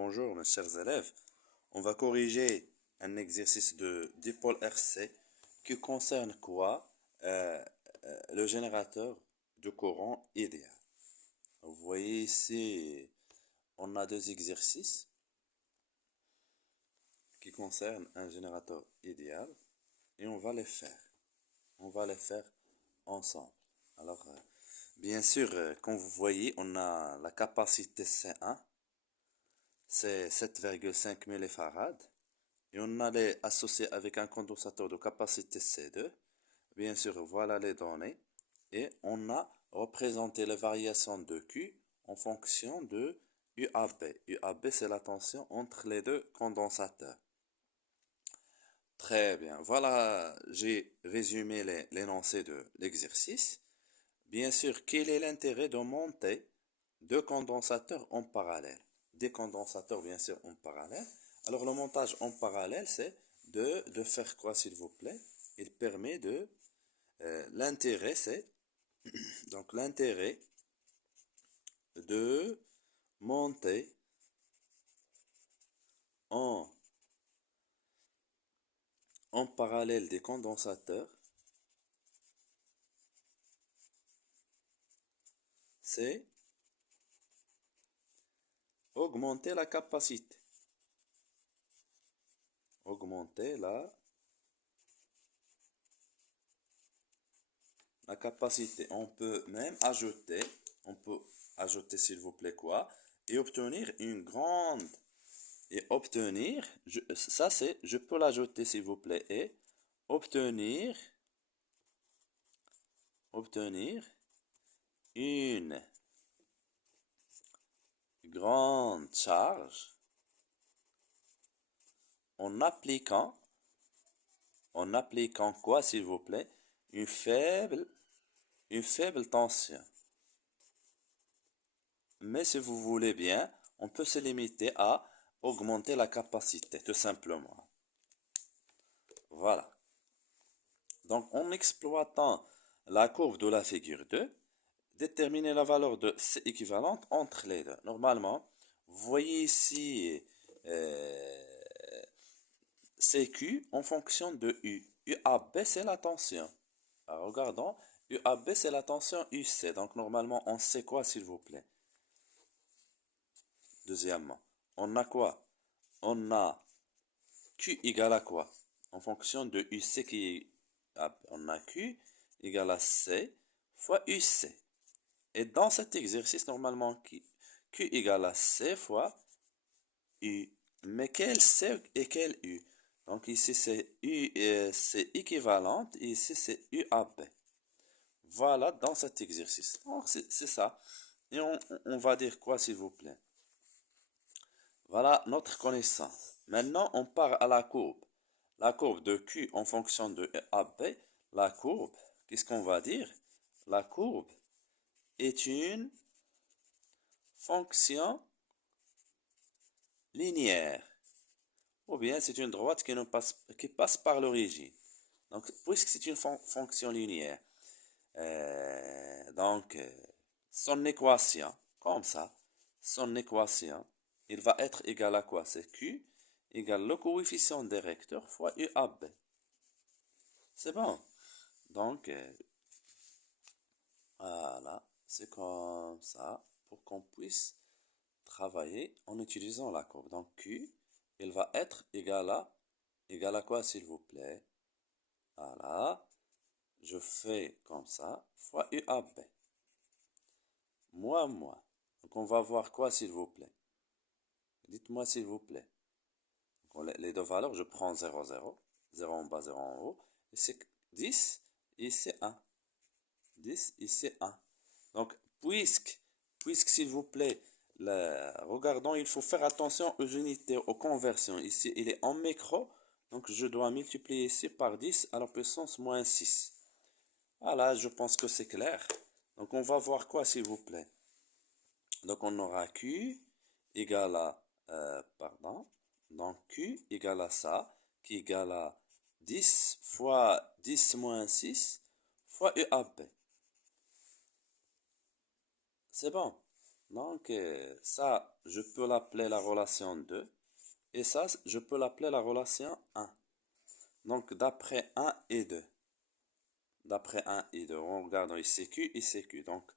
Bonjour mes chers élèves. On va corriger un exercice d'épaule RC qui concerne quoi? Le générateur de courant idéal. Vous voyez ici, on a deux exercices qui concernent un générateur idéal et on va les faire. On va les faire ensemble. Alors, bien sûr, comme vous voyez, on a la capacité C1, c'est 7,5 millifarad. Et on allait associer avec un condensateur de capacité C2. Bien sûr, voilà les données. Et on a représenté les variations de Q en fonction de UAB. UAB, c'est la tension entre les deux condensateurs. Très bien. Voilà, j'ai résumé l'énoncé de l'exercice. Bien sûr, quel est l'intérêt de monter deux condensateurs en parallèle? Des condensateurs, bien sûr, en parallèle. Alors, le montage en parallèle, c'est de faire quoi, s'il vous plaît? Il permet de... l'intérêt, c'est... Donc, l'intérêt de monter en, en parallèle des condensateurs, c'est augmenter la capacité. Augmenter la capacité. On peut ajouter s'il vous plaît quoi, et obtenir une grande, et obtenir, ça c'est, je peux l'ajouter s'il vous plaît, et obtenir une grande charge en appliquant quoi s'il vous plaît, une faible tension. Mais si vous voulez bien, on peut se limiter à augmenter la capacité, tout simplement. Voilà. Donc, en exploitant la courbe de la figure 2, déterminer la valeur de C équivalente entre les deux. Normalement, vous voyez ici CQ en fonction de U. UAB, c'est la tension. Alors, regardons, UAB, c'est la tension UC. Donc, normalement, on sait quoi, s'il vous plaît? Deuxièmement, on a quoi? On a Q égale à quoi? En fonction de UC on a Q égale à C fois UC. Et dans cet exercice, normalement, Q égale à C fois U. Mais quel C et quel U? Donc ici, c'est U, c'est équivalente, et ici, c'est UAB. Voilà, dans cet exercice. Donc, c'est ça. Et on va dire quoi, s'il vous plaît? Voilà notre connaissance. Maintenant, on part à la courbe. La courbe de Q en fonction de AB. La courbe, qu'est-ce qu'on va dire? La courbe est une fonction linéaire. Ou bien c'est une droite qui passe par l'origine. Donc, puisque c'est une fonction linéaire, son équation, comme ça, son équation, il va être égal à quoi? C'est Q égale le coefficient directeur fois UAB. C'est bon. Donc, voilà, c'est comme ça pour qu'on puisse travailler en utilisant la courbe. Donc, Q, il va être égal à quoi, s'il vous plaît? Voilà, je fais comme ça, fois UAB. Moins. Donc, on va voir quoi, s'il vous plaît? Dites-moi, s'il vous plaît. Donc, les deux valeurs, je prends 0, 0. 0 en bas, 0 en haut. Et c'est 10, et c'est 1. 10, et c'est 1. Donc, puisque s'il vous plaît, regardons, il faut faire attention aux unités, aux conversions. Ici, il est en micro, donc je dois multiplier ici par 10 à la puissance moins 6. Voilà, je pense que c'est clair. Donc, on va voir quoi, s'il vous plaît? Donc, on aura Q égale à, donc Q égale à ça, qui égale à 10 fois 10 moins 6 fois UAB. C'est bon. Donc, ça, je peux l'appeler la relation 2. Et ça, je peux l'appeler la relation 1. Donc, d'après 1 et 2. D'après 1 et 2, en regardant ici Q, ici Q. Donc,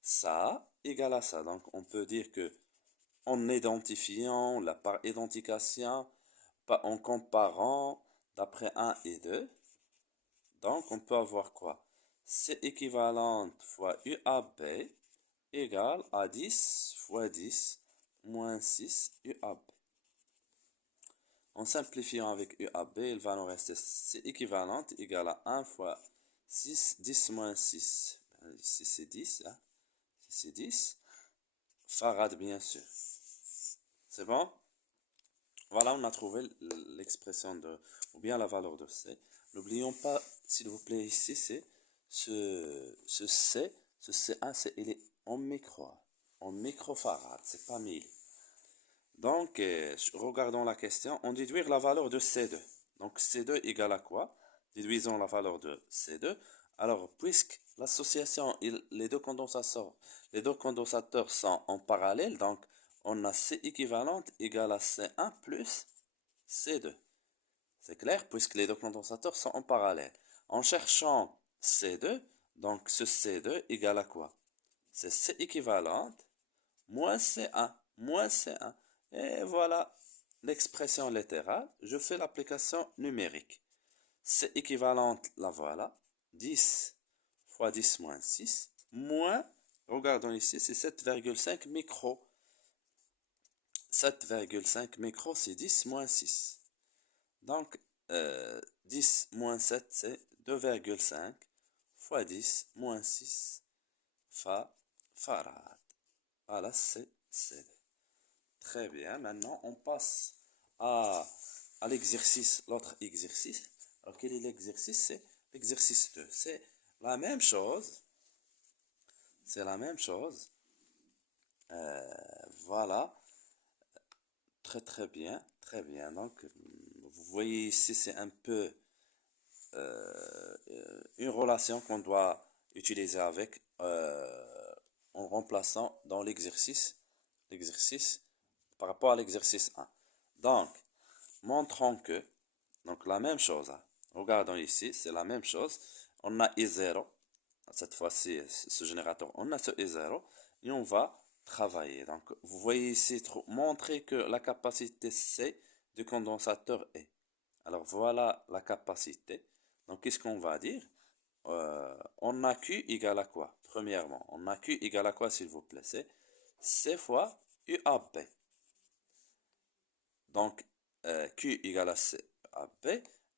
ça égale à ça. Donc, on peut dire que en identifiant, la par identification, en comparant d'après 1 et 2, donc on peut avoir quoi? C équivalente fois UAB égale à 10 fois 10 moins 6 UAB. En simplifiant avec UAB, il va nous rester C équivalente égale à 1 fois 6, 10 moins 6. Ici c'est 10, hein? Ici c'est 10. Farad bien sûr. C'est bon? Voilà, on a trouvé l'expression de, ou bien la valeur de C. N'oublions pas, s'il vous plaît, ici, c'est ce C, ce C1, il est en microfarad, c'est pas 1000. Donc, regardons la question, on déduire la valeur de C2. Donc, C2 égale à quoi? Déduisons la valeur de C2. Alors, puisque l'association, les deux condensateurs sont en parallèle, donc on a C équivalente égale à C1 plus C2. C'est clair, puisque les deux condensateurs sont en parallèle. En cherchant C2, donc ce C2 égale à quoi? C'est C équivalente moins C1, moins C1. Et voilà l'expression littérale. Je fais l'application numérique. C équivalente, la voilà. 10 fois 10 moins 6, moins, regardons ici, c'est 7,5 micro. 7,5 micro, c'est 10 moins 6. Donc, 10 moins 7, c'est 2,5 fois 10 moins 6 farad. Voilà, c'est très bien. Maintenant, on passe à, à l'exercice, l'autre exercice. Alors, quel est l'exercice? C'est l'exercice 2. C'est la même chose. C'est la même chose. Voilà. Très très bien. Très bien. Donc, vous voyez ici, c'est un peu une relation qu'on doit utiliser avec en remplaçant dans l'exercice par rapport à l'exercice 1. Donc, montrons que, donc la même chose, hein. Regardons ici, c'est la même chose. On a I0, cette fois-ci, ce générateur, on a ce I0, et on va travailler. Donc, vous voyez ici, montrer que la capacité C du condensateur est. Alors, voilà la capacité. Donc, qu'est-ce qu'on va dire? On a Q égale à quoi? Premièrement, on a Q égale à quoi, s'il vous plaît? C'est C fois UAB. Donc, Q égale à C à B.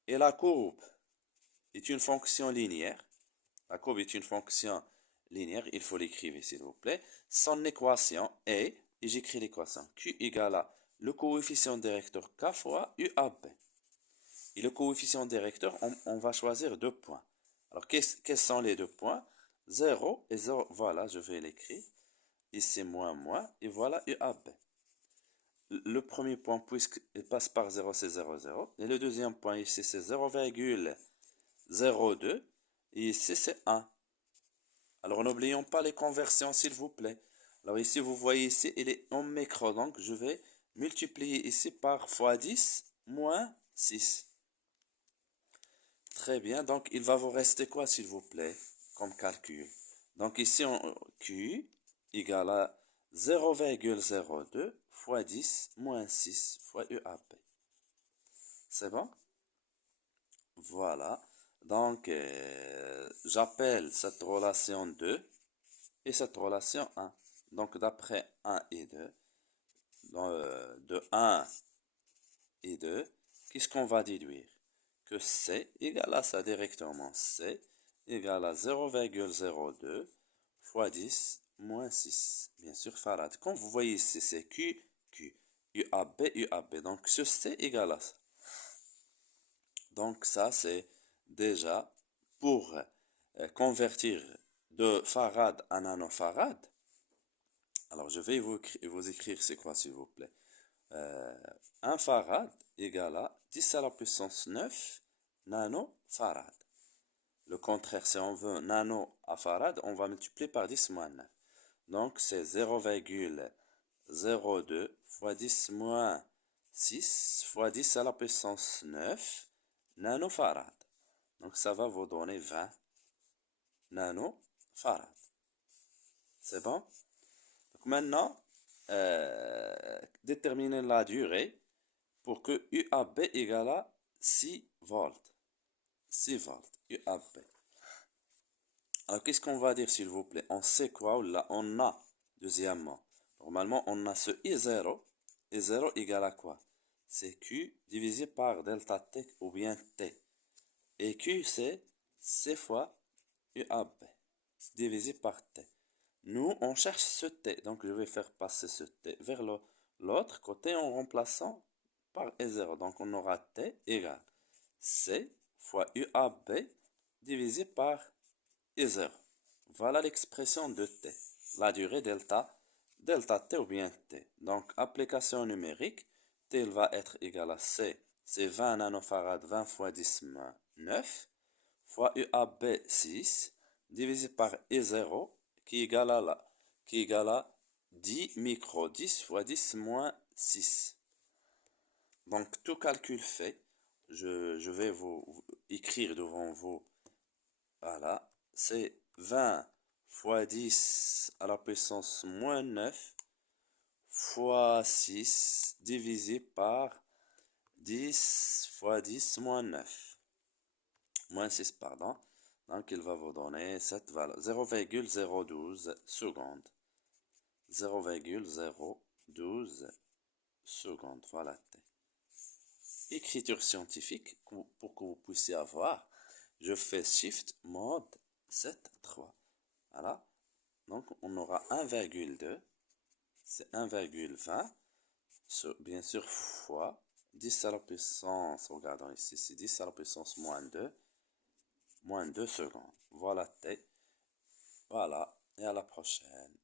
Et la courbe est une fonction linéaire. La courbe est une fonction linéaire. Il faut l'écrire, s'il vous plaît. Son équation est, et j'écris l'équation, Q égale à le coefficient directeur K fois UAB. Et le coefficient directeur, on va choisir deux points. Alors, quels sont les deux points? 0 et 0. Voilà, je vais l'écrire. Ici, moins, moins. Et voilà UAB. Le premier point, puisqu'il passe par 0, c'est 0, 0. Et le deuxième point, ici, c'est 0,02. Et ici, c'est 1. Alors, n'oublions pas les conversions, s'il vous plaît. Alors, ici, vous voyez ici, il est en micro. Donc, je vais multiplier ici par fois 10 moins 6. Très bien. Donc, il va vous rester quoi, s'il vous plaît, comme calcul? Donc, ici, Q égale à 0,02 fois 10 moins 6 fois UAP. C'est bon? Voilà. Donc, j'appelle cette relation 2 et cette relation 1. Donc, d'après 1 et 2, de 1 et 2, qu'est-ce qu'on va déduire? Que C égale à ça directement. C égale à 0,02 fois 10 moins 6. Bien sûr, farad. Comme vous voyez ici, c'est Q, Q. UAB, UAB. Donc, ce C égale à ça. Donc, ça, c'est déjà pour convertir de farad à nanofarad. Alors, je vais vous écrire c'est quoi, s'il vous plaît. 1 farad égale à 10 à la puissance 9 nanofarad. Le contraire, si on veut nano à farad, on va multiplier par 10 moins 9. Donc, c'est 0,02 fois 10 moins 6 fois 10 à la puissance 9 nanofarad. Donc, ça va vous donner 20 nanofarad. C'est bon? Donc, maintenant, déterminer la durée pour que UAB égale à 6 volts. 6 volts, UAB. Alors, qu'est-ce qu'on va dire, s'il vous plaît? On sait quoi ou là? On a, deuxièmement, normalement, on a ce I0. I0 égale à quoi? C'est Q divisé par delta T ou bien T. Et Q, c'est C fois UAB divisé par T. Nous, on cherche ce T. Donc, je vais faire passer ce T vers l'autre côté en remplaçant par I0. Donc, on aura T égale C fois UAB divisé par I0. Voilà l'expression de T, la durée delta T ou bien T. Donc, application numérique, T il va être égal à C, c'est 20 nanofarad, 20 fois 10 moins 9, fois UAB 6, divisé par I0, qui égale à 10 micro, 10 fois 10 moins 6. Donc, tout calcul fait, je vais vous écrire devant vous, voilà, c'est 20 fois 10 à la puissance moins 9 fois 6 divisé par 10 fois 10 moins 9. Moins 6, pardon. Donc, il va vous donner cette valeur. 0,012 secondes. 0,012 secondes. Voilà. Écriture scientifique, pour que vous puissiez avoir. Je fais Shift Mode 7, 3. Voilà. Donc, on aura 1,2. C'est 1,20. Bien sûr, fois 10 à la puissance. Regardons ici, c'est 10 à la puissance moins 2 secondes. Voilà T. Voilà. Et à la prochaine.